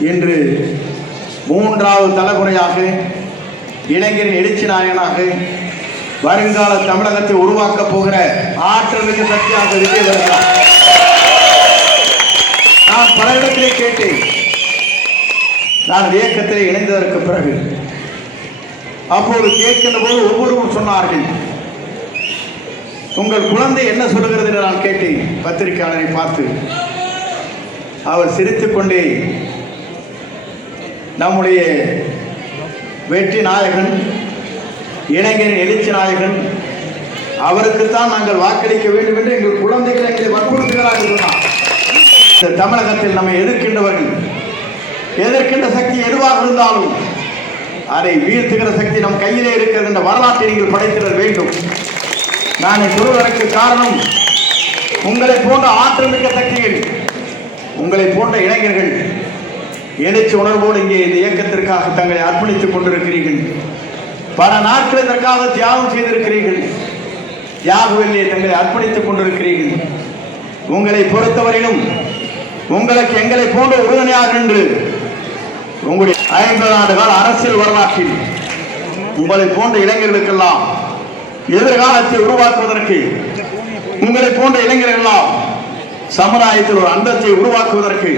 இன்று மூன்றாவது தலைமுறையாக இளைஞரின் எழுச்சி நாயனாக வருங்கால தமிழகத்தை உருவாக்கப் போகிற ஆற்றல் மிகு சக்தியாக விஜய் வருகிறார் நான் பல இடத்திலே கேட்டேன். நான் இயக்கத்திலே இணைந்ததற்கு பிறகு. அப்போது கேட்கின்ற போது ஒவ்வொருவரும் சொன்னார்கள் உங்கள் குழந்தை என்ன சொல்லுகிறது? என்று நான் கேட்டேன். பத்திரிகையாளரை பார்த்து அவர் சிரித்துக்கொண்டே நம்முடைய வெற்றி நாயகன் இளைஞரின் எழுச்சி நாயகன் அவருக்குத்தான் நாங்கள் வாக்களிக்க வேண்டும் என்று எங்கள் குழந்தைகள் எங்களை வற்புறுத்துகிறார்கள் இந்த தமிழகத்தில் நம்மை எதிர்க்கின்றவர்கள் எதிர்க்கின்ற சக்தி எதுவாக இருந்தாலும் அதை வீழ்த்துகிற சக்தி நம் கையிலே இருக்கிறது என்ற வரலாற்றை நீங்கள் படைத்திட வேண்டும். நான் சொல்வதற்கு காரணம் உங்களை போன்ற ஆற்றல் மிக்க சக்திகள் உங்களை போன்ற இளைஞர்கள் இணைச்சி உணர்வோடு இங்கே இந்த இயக்கத்திற்காக தங்களை அர்ப்பணித்துக் கொண்டிருக்கிறீர்கள். பல நாட்கள் இதற்காக தியாகம் செய்திருக்கிறீர்கள். தியாகவில்லை தங்களை அர்ப்பணித்துக் கொண்டிருக்கிறீர்கள். உங்களை பொறுத்தவரையிலும் உங்களுக்கு எங்களை போன்ற உறுதுணையாக நின்று உங்களுடைய ஐம்பது ஆண்டு கால அரசியல் வரலாற்றில் உங்களை போன்ற இளைஞர்களுக்கெல்லாம் எதிர்காலத்தை உருவாக்குவதற்கு உங்களை போன்ற இளைஞர்கள் எல்லாம் சமுதாயத்தில் ஒரு அந்தத்தை உருவாக்குவதற்கு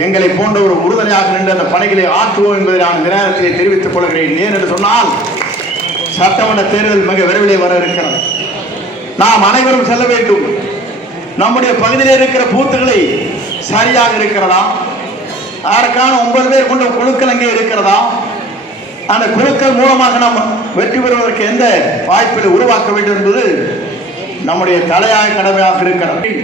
எங்களை போன்ற ஒரு உறுதுணையாக நின்று அந்த பணிகளை ஆற்றுவோம் என்பதை நான் இந்த நேரத்திலே தெரிவித்துக் கொள்கிறேன். ஏன் என்று சொன்னால் சட்டமன்ற தேர்தல் மிக விரைவிலே வர இருக்கிறது. நாம் அனைவரும் செல்ல வேண்டும். நம்முடைய பகுதியில் இருக்கிற பூத்துகளை சரியாக இருக்கிறதா? அதற்கான ஒன்பது பேர் கொண்ட குழுக்கள் அங்கே இருக்கிறதா? அந்த குழுக்கள் மூலமாக நாம் வெற்றி பெறுவதற்கு எந்த வாய்ப்பில் உருவாக்க வேண்டும் என்பது நம்முடைய தலையாய கடமையாக இருக்கிறது.